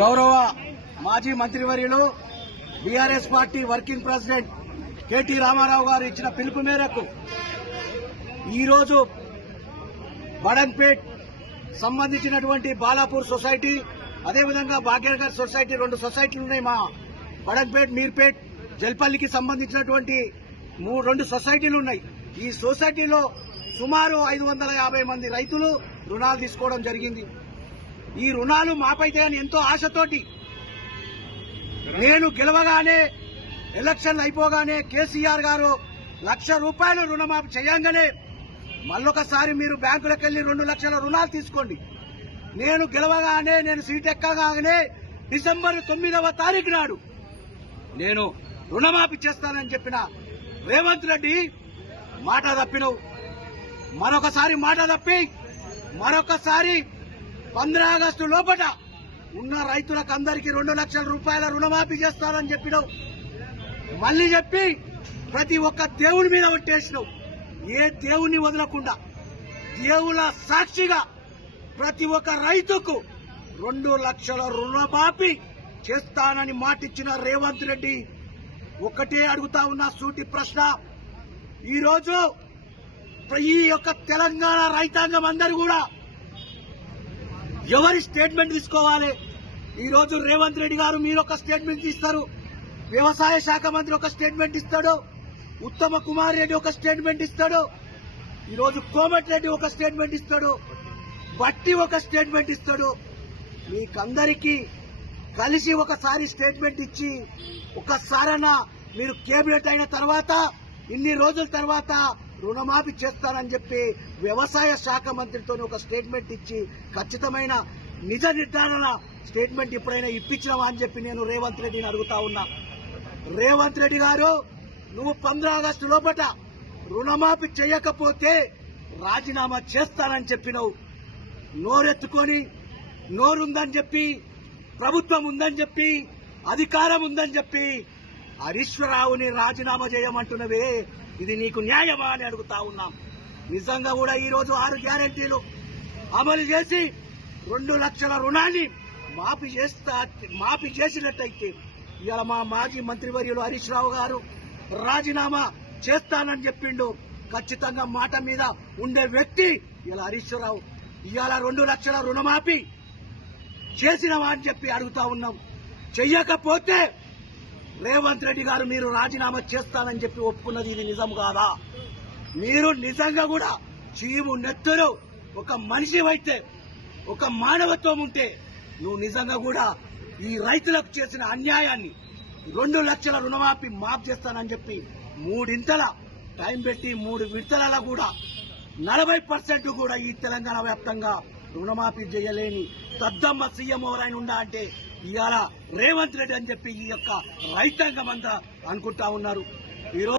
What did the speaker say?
గౌరవ మాజీ మంత్రివర్యులు BRS party working president KT Rama Rao గారు ఇచ్చిన పిలుపు మేరకు ఈరోజు బడన్పేట్ సంబంధించినటువంటి బాలాపూర్ సొసైటీ, అదేవిధంగా భాగ్యనగర్ సొసైటీ, 2 సొసైటీలు ఉన్నాయి. మా బడన్పేట్, మీర్పేట్, జల్పల్లికి సంబంధించినటువంటి 2 సొసైటీలు ఉన్నాయి. ఈ సొసైటీలో సుమారు 550 మంది రైతులు రుణాలు తీసుకోవడం జరిగింది. ఈ రుణాలు మాపైతే అని ఎంతో ఆశతోటి నేను గెలవగానే, ఎలక్షన్లు అయిపోగానే కేసీఆర్ గారు ₹1,00,000 రుణమాఫీ చేయంగానే మళ్ళొకసారి మీరు బ్యాంకులకు వెళ్లి 2 లక్షల రుణాలు తీసుకోండి, నేను గెలవగానే, నేను సీట్ ఎక్కగానే డిసెంబర్ 9వ తారీఖు నాడు నేను రుణమాఫీ చేస్తానని చెప్పిన రేవంత్ రెడ్డి మాట తప్పినవు. మరొకసారి మాట తప్పి మరొకసారి 15 ఆగస్టు లోపల ఉన్న రైతులకు అందరికీ ₹2 లక్షల రుణమాఫీ చేస్తానని చెప్పినావు. మళ్లీ చెప్పి ప్రతి ఒక్క దేవుని మీద ఒట్టేసినావు. ఏ దేవుని వదలకుండా దేవుల సాక్షిగా ప్రతి ఒక్క రైతుకు 2 లక్షల రుణమాఫీ చేస్తానని మాటిచ్చిన రేవంత్ రెడ్డి ఒకటే అడుగుతా ఉన్న సూటి ప్రశ్న. ఈరోజు ఈ యొక్క తెలంగాణ రైతాంగం అందరూ కూడా ఎవరి స్టేట్మెంట్ తీసుకోవాలి? ఈరోజు రేవంత్ రెడ్డి గారు మీరు ఒక స్టేట్మెంట్ ఇస్తారు, వ్యవసాయ శాఖ మంత్రి ఒక స్టేట్మెంట్ ఇస్తాడు, ఉత్తమ కుమార్ రెడ్డి ఒక స్టేట్మెంట్ ఇస్తాడు, ఈరోజు కోమటిరెడ్డి ఒక స్టేట్మెంట్ ఇస్తాడు, బట్టి ఒక స్టేట్మెంట్ ఇస్తాడు. మీకందరికీ కలిసి ఒకసారి స్టేట్మెంట్ ఇచ్చి ఒకసారన్నా మీరు కేబినెట్ అయిన తర్వాత ఇన్ని రోజుల తర్వాత రుణమాఫీ చేస్తానని చెప్పి వ్యవసాయ శాఖ మంత్రితో ఒక స్టేట్మెంట్ ఇచ్చి ఖచ్చితమైన నిజ నిర్ధారణ స్టేట్మెంట్ ఎప్పుడైనా ఇప్పించినావా అని చెప్పి నేను రేవంత్ రెడ్డిని అడుగుతా ఉన్నా. రేవంత్ రెడ్డి గారు, నువ్వు 15 ఆగస్టు లోపల రుణమాఫీ చేయకపోతే రాజీనామా చేస్తానని చెప్పినావు. నోరెత్తుకొని, నోరుందని చెప్పి, ప్రభుత్వం ఉందని చెప్పి, అధికారం ఉందని చెప్పి హరీశ్వరరావుని రాజీనామా చేయమంటున్నవే, ఇది నీకు న్యాయమా అని అడుగుతా ఉన్నాం. నిజంగా కూడా ఈరోజు 6 గ్యారెంటీలు అమలు చేసి 2 లక్షల రుణాన్ని మాఫీ చేసినట్టయితే ఇవాళ మా మాజీ మంత్రివర్యులు హరీష్ రావు గారు రాజీనామా చేస్తానని చెప్పిండు. ఖచ్చితంగా మాట మీద ఉండే వ్యక్తి ఇలా హరీష్ రావు. ఇవాళ 2 లక్షల రుణమాఫీ చేసినవా అని చెప్పి అడుగుతా ఉన్నాం. చెయ్యకపోతే రేవంత్ రెడ్డి గారు మీరు రాజీనామా చేస్తానని చెప్పి ఒప్పుకున్నది ఇది నిజం కాదా? మీరు నిజంగా కూడా చీము నెత్తురు ఒక మనిషివైతే, ఒక మానవత్వం ఉంటే నువ్వు నిజంగా కూడా ఈ రైతులకు చేసిన అన్యాయాన్ని 2 లక్షల రుణమాఫీ మాఫ్ చేస్తానని చెప్పి 3 ఇంతల టైం పెట్టి 3 విడతలలో కూడా 40% కూడా ఈ తెలంగాణ వ్యాప్తంగా రుణమాఫీ చేయలేని దద్దమ్మ సీఎం ఎవరైనా ఉందా అంటే ఇవాళ రేవంత్ రెడ్డి అని చెప్పి ఈ యొక్క రైతాంగం అంతా అనుకుంటా ఉన్నారు. ఈరోజు